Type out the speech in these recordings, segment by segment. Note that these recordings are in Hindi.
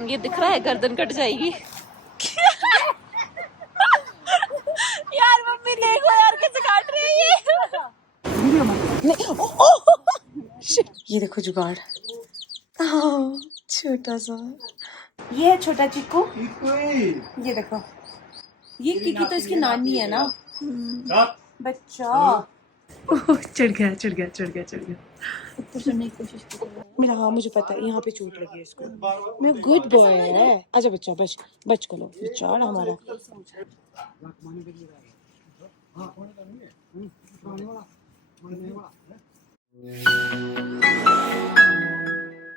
ये दिख रहा है गर्दन कट जाएगी। यार मम्मी देखो यार कैसे काट रही है ये। नहीं, ये देखो जुगाड़, छोटा सा। ये है छोटा चिक्कू, ये देखो। ये किकी तो इसकी नानी है ना बच्चा। चढ़ गया ऊपर चढ़ने की कोशिश कर रहा है मेरा। हाँ मुझे पता है यहाँ पे चोट लगी है इसको। मैं गुड बॉय है। आजा बच्चा, बच को लो बेचारा हमारा।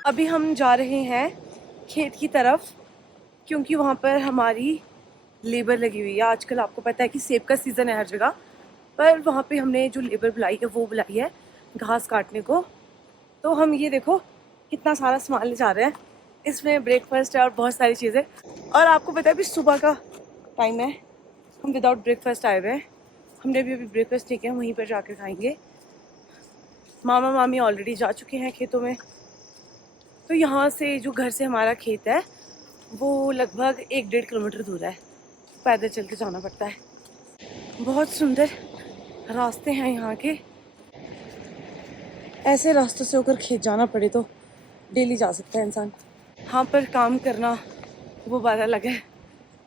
अभी हम जा रहे हैं खेत की तरफ, क्योंकि वहाँ पर हमारी लेबर लगी हुई है। आजकल आपको पता है कि सेब का सीज़न है हर जगह, पर वहाँ पे हमने जो लेबर बुलाई है वो बुलाई है घास काटने को। तो हम ये देखो कितना सारा सामान ले जा रहे हैं। इसमें ब्रेकफास्ट है और बहुत सारी चीज़ें। और आपको पता है अभी सुबह का टाइम है, हम विदाउट ब्रेकफास्ट आए हुए हैं। हमने भी अभी ब्रेकफास्ट नहीं किया, वहीं पर जाकर खाएंगे। मामा मामी ऑलरेडी जा चुके हैं खेतों में। तो यहाँ से जो घर से हमारा खेत है वो लगभग 1-1.5 किलोमीटर दूर है। पैदल चल के जाना पड़ता है। बहुत सुंदर रास्ते हैं यहाँ के। ऐसे रास्तों से होकर खेत जाना पड़े तो डेली जा सकता है इंसान। हाँ पर काम करना वो बात अलग है,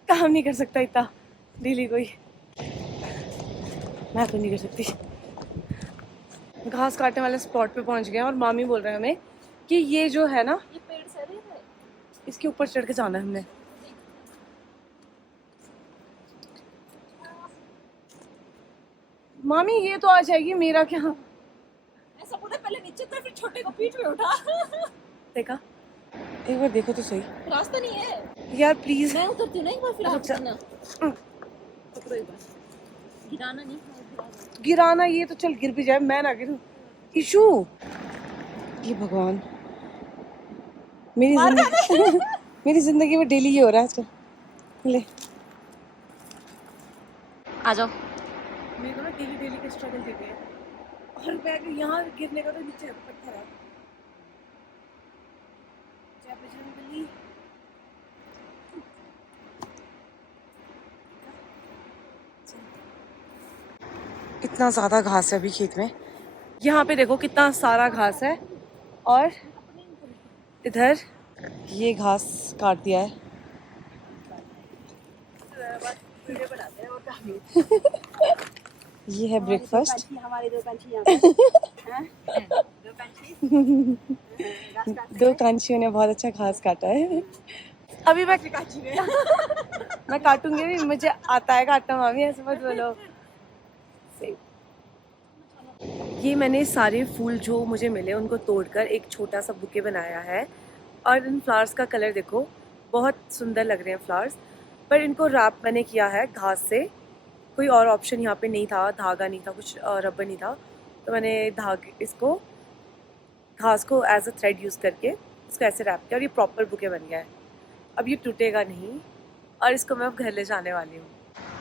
काम नहीं कर सकता इतना डेली कोई। मैं तो नहीं कर सकती। घास काटने वाले स्पॉट पे पहुंच गए हैं और मामी बोल रहे हैं हमें कि ये जो है ना, ये पेड़ सरे है, इसके ऊपर चढ़ के जाना है हमने। मामी ये तो आ जाएगी, मेरा क्या। ऐसा बोला पहले नीचे तो फिर छोटे को पीठ में उठा। देखा एक बार देखो तो सही, रास्ता नहीं है यार प्लीज। मैं उतरती हूँ ना एक बार, फिर आप चलना। पकड़ो एक बार, गिराना नहीं, गिराना ये तो चल गिर भी जाए, मैं ना गिरूं। इशू ये भगवान, मेरी जिंदगी में डेली ये हो रहा है आजकल। ले आ जाओ। मेरे को ना डेली का स्ट्रगल देते हैं। और मैं यहाँ गिरने का तो नीचे पत्थर है। इतना ज़्यादा घास है अभी खेत में। यहाँ पे देखो कितना सारा घास है, और इधर ये घास काट दिया है। ये है ब्रेकफास्ट। हमारे दो कांचियों ने बहुत अच्छा घास काटा है। अभी मैं काटूंगी भी, मुझे आता है काटना मामी, ऐसे मत बोलो। ये मैंने सारे फूल जो मुझे मिले उनको तोड़कर एक छोटा सा बुके बनाया है। और इन फ्लावर्स का कलर देखो, बहुत सुंदर लग रहे हैं फ्लावर्स। पर इनको रैप मैंने किया है घास से। कोई और ऑप्शन यहाँ पे नहीं था, धागा नहीं था, कुछ रबर नहीं था, तो मैंने इसको घास को एज अ थ्रेड यूज़ करके इसको ऐसे रैप किया और ये प्रॉपर बुके बन गया है। अब ये टूटेगा नहीं और इसको मैं अब घर ले जाने वाली हूँ।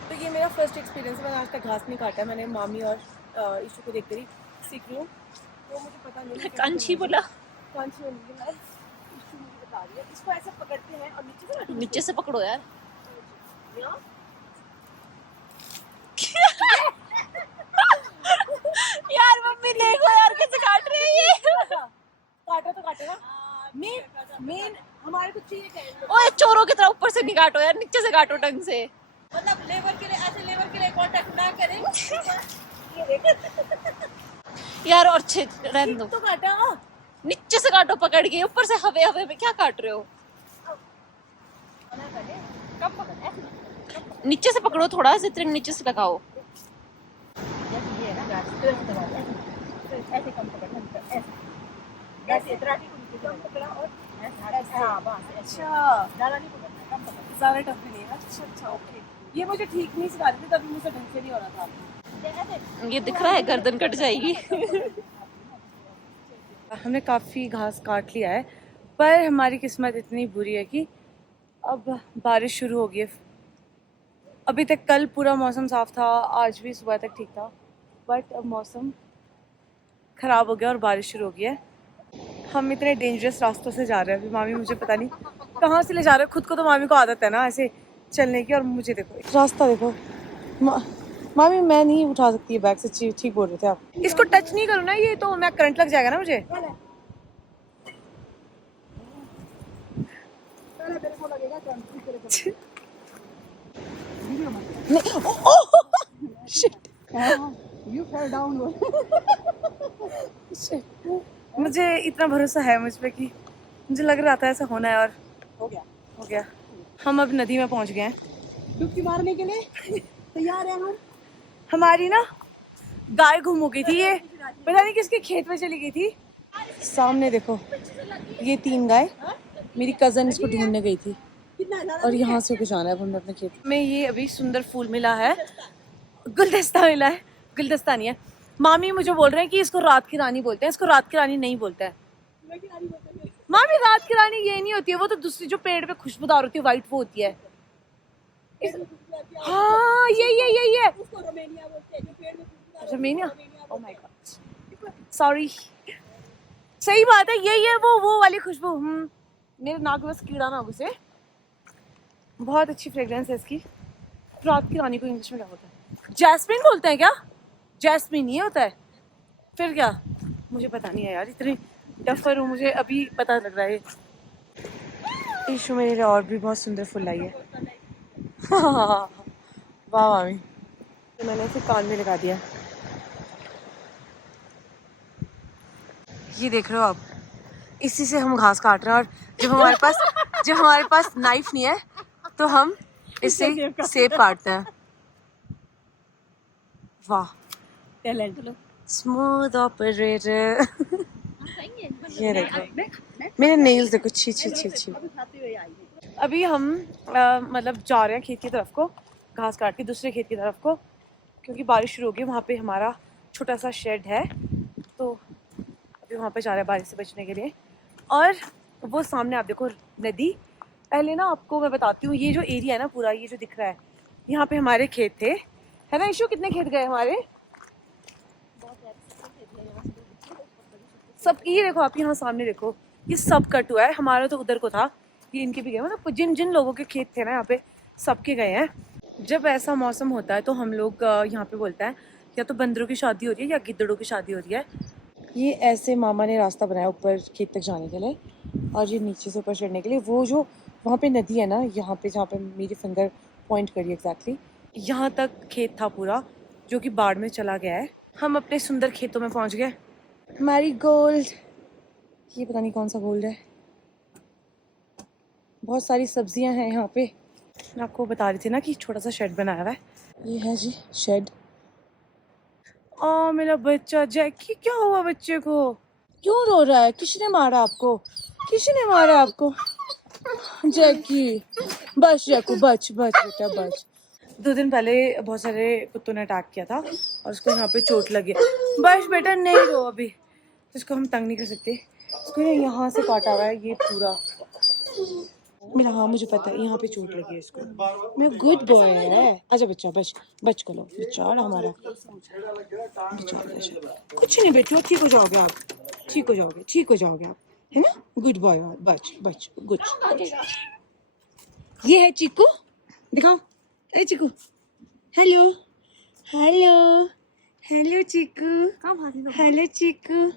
तो ये मेरा फर्स्ट एक्सपीरियंस है। मैंने आज तक घास नहीं काटा, मैंने मामी और ईशू को देखते ही सीख रही हूँ, तो मुझे पता नहीं। कांची बोला, कांची ईशू मुझे बता रही है। इसको ऐसे पकड़ते हैं और नीचे से पकड़ो यार। यार मम्मी देखो यार कैसे काट रही है ये। काटा तो काटे ना, मेन हमारे को चाहिए। ओए चोरों की तरह ऊपर से नहीं काटो यार, नीचे से काटो ढंग से। मतलब लेबर के लिए ऐसे, लेबर के लिए कांटेक्ट ना करें। ये देख यार, और रहने दो तो काटा, नीचे से काटो पकड़ के, ऊपर से हवे में क्या काट रहे हो। नीचे से पकड़ो थोड़ा, से इतने नीचे से लगाओ। ऐसे कम पकड़, ऐसे कम पकड़ा और अच्छा ज़्यादा नहीं पकड़ना, कम पकड़, ज़्यादा टफ भी नहीं है। अच्छा ओके, ये मुझे ठीक नहीं सिखा रही थी, तभी मुझसे ढंग से नहीं हो रहा था। ये दिख रहा है गर्दन कट जाएगी। हमने काफ़ी घास काट लिया है, पर हमारी किस्मत इतनी बुरी है कि अब बारिश शुरू हो गई है। अभी तक कल पूरा मौसम साफ था, आज भी सुबह तक ठीक था, बट अब मौसम ख़राब हो गया और बारिश शुरू हो गई है। हम इतने डेंजरस रास्तों से जा रहे हैं। अभी मामी मुझे पता नहीं कहाँ से ले जा रहे हैं। खुद को तो मामी को आदत है ना ऐसे चलने की, और मुझे देखो रास्ता देखो। मामी मैं नहीं उठा सकती बैग, सच्ची ठीक बोल रहे थे आप। इसको टच नहीं करो ना, ये तो मैं करंट लग जाएगा ना मुझे। मुझे इतना भरोसा है मुझ पे कि मुझे लग रहा था ऐसा होना है, और हो गया। हम अब नदी में पहुंच गए हैं, डुबकी मारने के लिए तैयार हैं हम। हमारी ना गाय गुम हो गई थी, ये पता नहीं किसके खेत में चली गई थी। सामने देखो ये 3 गाय, मेरी कजन इसको ढूंढने गई थी, और यहाँ से कुछ आना है अब हमें अपने खेत में। ये अभी सुंदर फूल मिला है, गुलदस्ता मिला है, गुलदस्ता नहीं है। मामी मुझे बोल रहे हैं कि इसको रात की रानी बोलते हैं, इसको रात की रानी नहीं बोलते हैं। मामी रात की रानी ये नहीं होती है, वो तो दूसरी जो पेड़ पे खुशबूदार होती है वाइट वो होती है। हाँ ये उसको रोमेनिया बोलते हैं, जो पेड़ में Romania. Oh my God sorry, सही बात है, यही है वो वाली खुशबू। मेरे नाक में बस कीड़ा ना हो उसे। बहुत अच्छी फ्रेग्रेंस है इसकी। रात की रानी को इंग्लिश में क्या होता है? जैस्मिन बोलते हैं क्या? जैस्मिन ये होता है फिर क्या? मुझे पता नहीं है यार, इतनी डफर हूँ, मुझे अभी पता लग रहा है। ईशु मेरे लिए और भी बहुत सुंदर फूल लाई है। वाह मामी, तो मैंने इसे कान में लगा दिया। ये देख रहे हो आप, इसी से हम घास काट रहे हैं, और जब हमारे पास नाइफ नहीं है तो हम इससे सेब काटते हैं। वाह टैलेंट स्मूथ ऑपरेटर। ये देखो मेरे नेल्स देखो, छी छी छी छी। अभी हम मतलब जा रहे हैं खेत की तरफ को, घास काट के दूसरे खेत की तरफ को, क्योंकि बारिश शुरू हो गई। वहाँ पे हमारा छोटा सा शेड है, तो अभी वहाँ पे जा रहे हैं बारिश से बचने के लिए। और वो सामने आप देखो नदी। पहले ना आपको मैं बताती हूँ, ये जो एरिया है ना पूरा, ये जो दिख रहा है, यहाँ पे हमारे खेत थे, है ना इशू? कितने खेत गए हमारे? सब ये देखो आप, यहाँ सामने देखो, ये सब कट हुआ है। हमारा तो उधर को था, ये इनके भी गए, मतलब जिन जिन लोगों के खेत थे ना यहाँ पे सबके गए हैं। जब ऐसा मौसम होता है तो हम लोग यहाँ पे बोलते हैं या तो बंदरों की शादी हो रही है या गिद्दड़ों की शादी हो रही है। ये ऐसे मामा ने रास्ता बनाया ऊपर खेत तक जाने के लिए, और ये नीचे से ऊपर चढ़ने के लिए। वो जो वहाँ पे नदी है ना, यहाँ पे जहाँ पे मेरी फिंगर पॉइंट करी एग्जैक्टली, यहाँ तक खेत था पूरा, जो कि बाढ़ में चला गया है। हम अपने सुंदर खेतों में पहुँच गए। मैरीगोल्ड, ये पता नहीं कौन सा गोल्ड है। बहुत सारी सब्जियां हैं यहाँ पे। मैं आपको बता रही थी ना कि छोटा सा शेड बनाया हुआ है। ये है जी शेड। मेरा बच्चा जैकी, क्या हुआ बच्चे को? क्यों रो रहा है? किसने मारा आपको? किसने मारा आपको? जैकी बच, जैकू बच बच बेटा बच। 2 दिन पहले बहुत सारे कुत्तों ने अटैक किया था और उसको यहाँ पे चोट लगी। बस बेटा नहीं रो अभी, इसको हम तंग नहीं कर सकते। इसको यहाँ से काटा हुआ है ये पूरा मेरा। हाँ मुझे पता है, यहाँ पे चोट लगी है इसको। मैं गुड बॉय है। अच्छा बच्चा बच बच कर लो, बेचारा हमारा बेचारा। कुछ नहीं बेटो, ठीक हो जाओगे आप, ठीक हो जाओगे, ठीक हो जाओगे आप, है ना? गुड बॉय, बच बच गुड। ये है चिक्कू, दिखाओ। ए Chikku, hello hello hello Chikku, hello Chikku.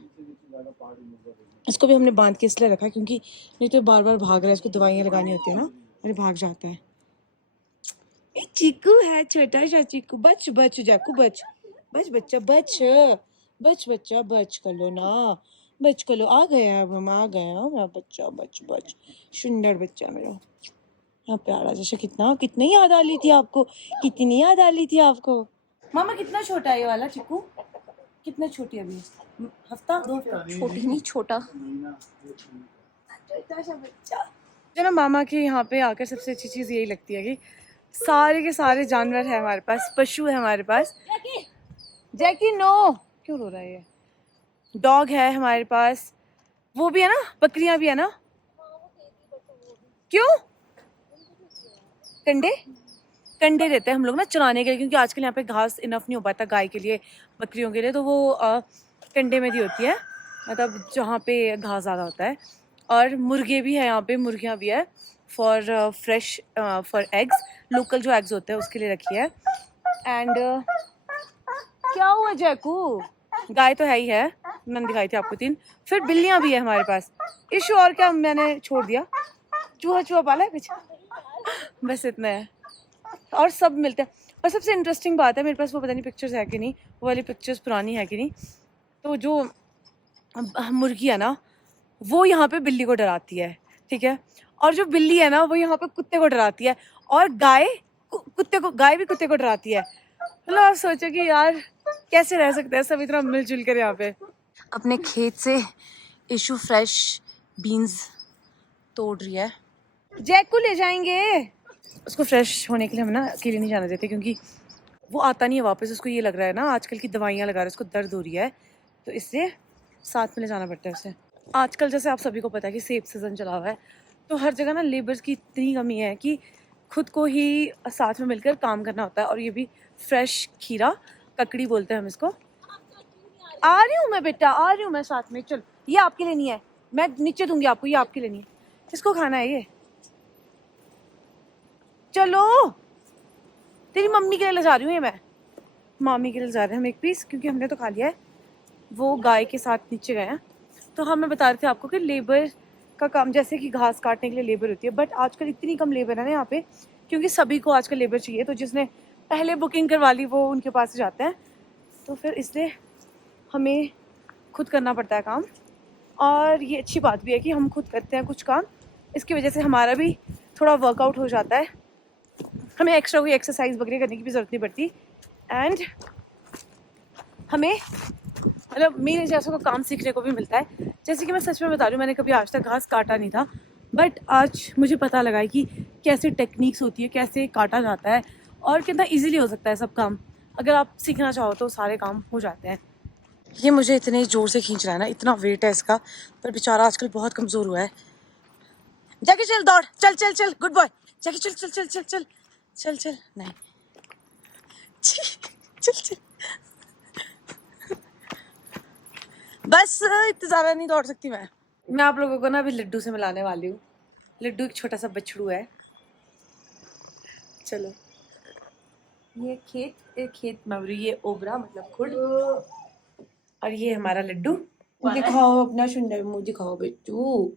इसको भी हमने बांध के इसलिए रखा क्योंकि नहीं तो बार बार भाग रहा है, इसको दवाइयाँ लगानी होती है ना, अरे भाग जाता है। ये चिक्कू है, छोटा सा चिक्कू। बच बच जैकू बच बच बच्चा बच बच बच्चा बच कर लो ना, बच कर लो। आ गया अब हम, आ गया मेरा बच्चा, बच बच सुंदर बच्चा मेरा। हाँ प्यारा जैसे। कितना कितनी याद आ ली थी आपको, कितनी याद आ ली थी आपको। मामा कितना छोटा है ये वाला चिक्कू? कितना छोटी अभी? हफ्ता 2 हफ्ता? छोटी नहीं, छोटा जो ना मामा के यहाँ पे आकर सबसे अच्छी चीज़ यही लगती है कि सारे के सारे जानवर है हमारे पास, पशु है हमारे पास। जैकी नो, क्यों रो रहा है ये? डॉग है हमारे पास, वो भी है ना, बकरियां भी है ना। क्यों? कंडे कंडे देते हैं हम लोग ना चराने के लिए, क्योंकि आजकल यहाँ पे घास इनफ नहीं हो पाता गाय के लिए, बकरियों के लिए, तो वो कंडे में दी होती है। मतलब जहाँ पे घास ज़्यादा होता है। और मुर्गे भी हैं यहाँ पे, मुर्गियाँ भी है for fresh for eggs, local जो एग्स होते हैं उसके लिए रखी है। एंड क्या हुआ जैकू? गाय तो है ही है, मैंने दिखाई थी आपको 3। फिर बिल्लियाँ भी है हमारे पास। इशू और क्या मैंने छोड़ दिया, चूहा चूहा पाला है कुछ, बस इतना है। और सब मिलते हैं। और सबसे इंटरेस्टिंग बात है, मेरे पास वो पता नहीं पिक्चर्स है कि नहीं, वो वाली पिक्चर्स पुरानी है कि नहीं, तो जो मुर्गी है ना वो यहाँ पे बिल्ली को डराती है, ठीक है। और जो बिल्ली है ना वो यहाँ पे कुत्ते को डराती है। और गाय कुत्ते को, गाय भी कुत्ते को डराती है। मतलब आप सोचो कि यार कैसे रह सकते हैं सब इतना मिलजुल कर यहाँ पे। अपने खेत से इशू फ्रेश बीन्स तोड़ रही है। जैक को ले जाएंगे, उसको फ्रेश होने के लिए हम ना अकेले नहीं जाने देते, क्योंकि वो आता नहीं है वापस। उसको ये लग रहा है ना आजकल की दवाइयाँ लगा रहे हैं, उसको दर्द हो रही है, तो इससे साथ में ले जाना पड़ता है उसे। आजकल जैसे आप सभी को पता है कि सेब सीज़न चला हुआ है, तो हर जगह ना लेबर्स की इतनी कमी है कि खुद को ही साथ में मिलकर काम करना होता है। और ये भी फ्रेश खीरा, ककड़ी बोलते हैं हम इसको। आ रही हूँ मैं बेटा, आ रही हूँ मैं साथ में, चल। ये आपके लिए नहीं है, मैं नीचे दूंगी आपको, ये आपके लिए नहीं है, इसको खाना है ये। चलो, तेरी मम्मी के लिए ले जा रही हूँ ये मैं, मामी के लिए जा रहे हैं हम एक पीस, क्योंकि हमने तो खा लिया है। वो गाय के साथ नीचे गए हैं। तो हाँ, मैं बता रही थी आपको कि लेबर का काम, जैसे कि घास काटने के लिए लेबर होती है, बट आजकल इतनी कम लेबर है ना यहाँ पे, क्योंकि सभी को आजकल लेबर चाहिए। तो जिसने पहले बुकिंग करवा ली वो उनके पास ही जाते हैं, तो फिर इसलिए हमें खुद करना पड़ता है काम। और ये अच्छी बात भी है कि हम खुद करते हैं कुछ काम, इसकी वजह से हमारा भी थोड़ा वर्कआउट हो जाता है, हमें एक्स्ट्रा कोई एक्सरसाइज वगैरह करने की भी ज़रूरत नहीं पड़ती। एंड हमें मतलब मेरे जैसों को काम सीखने को भी मिलता है। जैसे कि मैं सच में बता रही हूँ, मैंने कभी आज तक घास काटा नहीं था, बट आज मुझे पता लगा है कि कैसे टेक्निक्स होती है, कैसे काटा जाता है, और कितना इजीली हो सकता है सब काम। अगर आप सीखना चाहो तो सारे काम हो जाते हैं। ये मुझे इतने ज़ोर से खींच रहा है ना, इतना वेट है इसका, पर बेचारा आजकल बहुत कमज़ोर हुआ है। जैकी चल, दौड़, चल चल चल, गुड बॉय जैकी, चल चल चल चल चल चल चल, नहीं चल चल, बस इतना ज़्यादा नहीं दौड़ सकती मैं आप लोगों को ना अभी लड्डू से मिलाने वाली हूँ। लड्डू एक छोटा सा बछड़ू है। चलो, ये खेत मवरी, ये ओबरा मतलब खुड, और ये हमारा लड्डू। दिखाओ अपना सुंदर मुंह दिखाओ बिट्टू,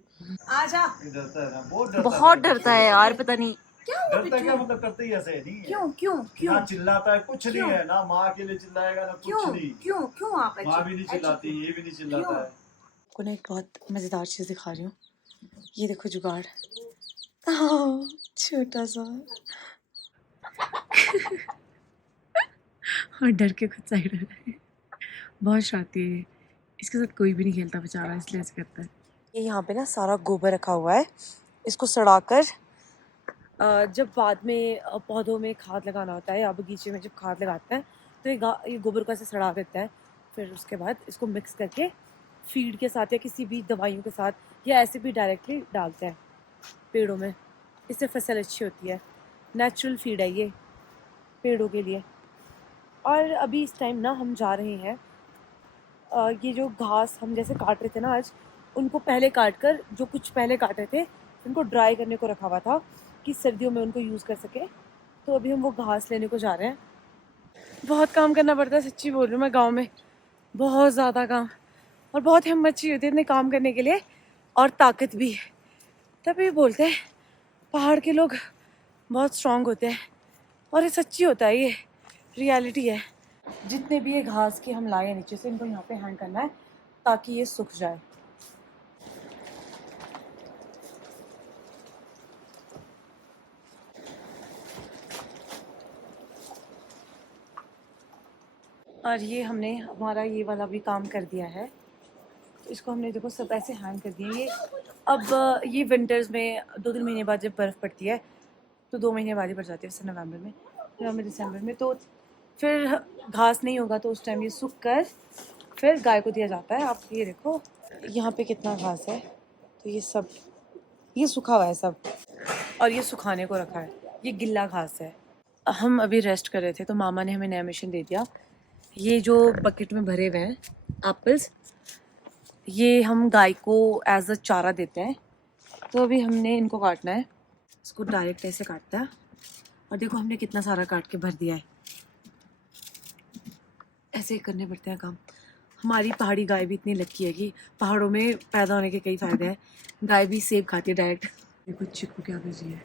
आजा। डरता है ना, बहुत डरता है यार, पता नहीं डरता क्या, मतलब करते ही ऐसे नहीं है। क्यों क्यों क्यों ना चिल्लाता है, कुछ नहीं है ना, माँ के लिए चिल्लाएगा ना कुछ नहीं। क्यों क्यों आप माँ भी नहीं चिल्लाती, ये भी नहीं चिल्लाता है। आपको ना एक बहुत मजेदार चीज दिखा रही हूँ, ये देखो जुगाड़, छोटा सा और डर के खुद साइड है, बहुत शरारती है। इसके साथ कोई भी नहीं खेलता बेचारा, इसलिए ऐसे करता है। ये यहाँ पे ना सारा गोबर रखा हुआ है, इसको सड़ाकर जब बाद में पौधों में खाद लगाना होता है या बगीचे में जब खाद लगाते हैं, तो ये गोबर को ऐसे सड़ा देता है। फिर उसके बाद इसको मिक्स करके फीड के साथ या किसी भी दवाइयों के साथ या ऐसे भी डायरेक्टली डालते हैं पेड़ों में। इससे फसल अच्छी होती है, नेचुरल फीड है ये पेड़ों के लिए। और अभी इस टाइम ना हम जा रहे हैं, ये जो घास हम जैसे काट रहे थे ना आज, उनको पहले काट कर, जो कुछ पहले काट रहे थे उनको ड्राई करने को रखा हुआ था कि सर्दियों में उनको यूज़ कर सके। तो अभी हम वो घास लेने को जा रहे हैं। बहुत काम करना पड़ता है, सच्ची बोल रही हूँ मैं, गाँव में बहुत ज़्यादा काम, और बहुत हिम्मत चाहिए होती है इतने काम करने के लिए, और ताकत भी। तभी बोलते हैं पहाड़ के लोग बहुत स्ट्रांग होते हैं, और ये सच्ची होता है, ये रियलिटी है। जितने भी ये घास के हम लाए हैं नीचे से, इनको यहाँ पे हैंग करना है ताकि ये सूख जाए। और ये हमने हमारा ये वाला भी काम कर दिया है, तो इसको हमने देखो सब ऐसे हैंग कर दिए। ये अब ये विंटर्स में 2-3 महीने बाद जब बर्फ़ पड़ती है, तो 2 महीने बाद ही पड़ जाती है, जैसे नवंबर दिसंबर में, तो फिर घास नहीं होगा, तो उस टाइम ये सूख कर फिर गाय को दिया जाता है। आप ये देखो यहाँ पे कितना घास है, तो ये सब ये सूखा हुआ है सब, और ये सुखाने को रखा है, ये गिल्ला घास है। हम अभी रेस्ट कर रहे थे, तो मामा ने हमें नया मिशन दे दिया। ये जो बकेट में भरे हुए हैं एप्पल्स, ये हम गाय को एज अ चारा देते हैं, तो अभी हमने इनको काटना है। इसको डायरेक्ट ऐसे काटता है और देखो हमने कितना सारा काट के भर दिया है। ऐसे ही करने पड़ते हैं काम। हमारी पहाड़ी गाय भी इतनी लकी है कि पहाड़ों में पैदा होने के कई फ़ायदे हैं। गाय भी सेब खाती है डायरेक्ट। देखो चिक्कू क्या कर रही है,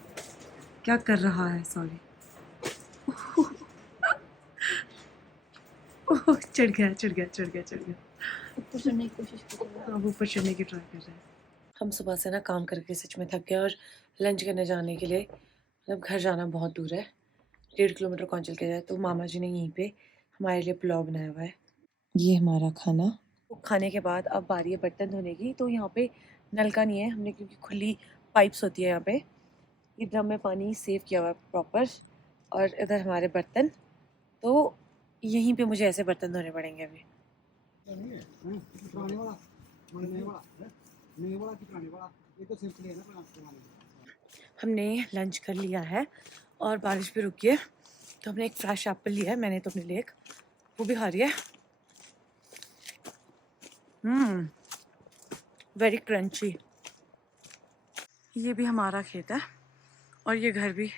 क्या कर रहा है, सॉरी। चढ़ गया चढ़ गया चढ़ गया चढ़ गया। ऊपर चढ़ने की कोशिश कर रहा है। अब ऊपर चढ़ने की ट्राई कर रहे हैं। हम सुबह से ना काम करके सच में थक गए और लंच करने जाने के लिए मतलब घर जाना बहुत दूर है, 1.5 किलोमीटर कौन चल के जाए, तो मामा जी ने यहीं पे हमारे लिए पुलाव बनाया हुआ है। ये हमारा खाना। तो खाने के बाद अब बारी है बर्तन धोने की। तो यहाँ पे नलका नहीं है हमने, क्योंकि खुली पाइप्स होती है यहाँ पे। ये ड्रम में पानी सेव किया हुआ है प्रॉपर, और इधर हमारे बर्तन। तो यहीं पे मुझे ऐसे बर्तन धोने पड़ेंगे अभी। हमने लंच कर लिया है और बारिश भी रुकी है, तो हमने एक फ्रेश एप्पल लिया है। मैंने तो अपने लिए एक, वो भी खा रही है। Very crunchy. ये भी हमारा खेत है और ये घर भी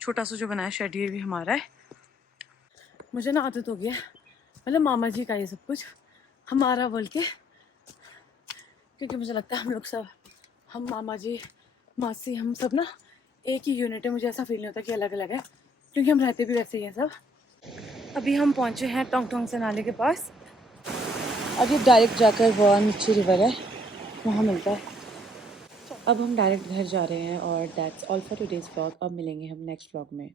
छोटा सा जो बनाया शेड, ये भी हमारा है। मुझे ना आदत हो गई है, मतलब मामा जी का ये सब कुछ हमारा बोल के, क्योंकि मुझे लगता है हम लोग सब, हम मामा जी मासी, हम सब ना एक ही यूनिट है। मुझे ऐसा फील नहीं होता कि अलग अलग है, क्योंकि हम रहते भी वैसे ही हैं सब। अभी हम पहुँचे हैं टोंग टोंग से नाले के पास, और ये डायरेक्ट जाकर वो नीचे रिवर है, वहाँ मिलता है। अब हम डायरेक्ट घर जा रहे हैं और that's all for today's vlog. अब मिलेंगे हम नेक्स्ट व्लॉग में।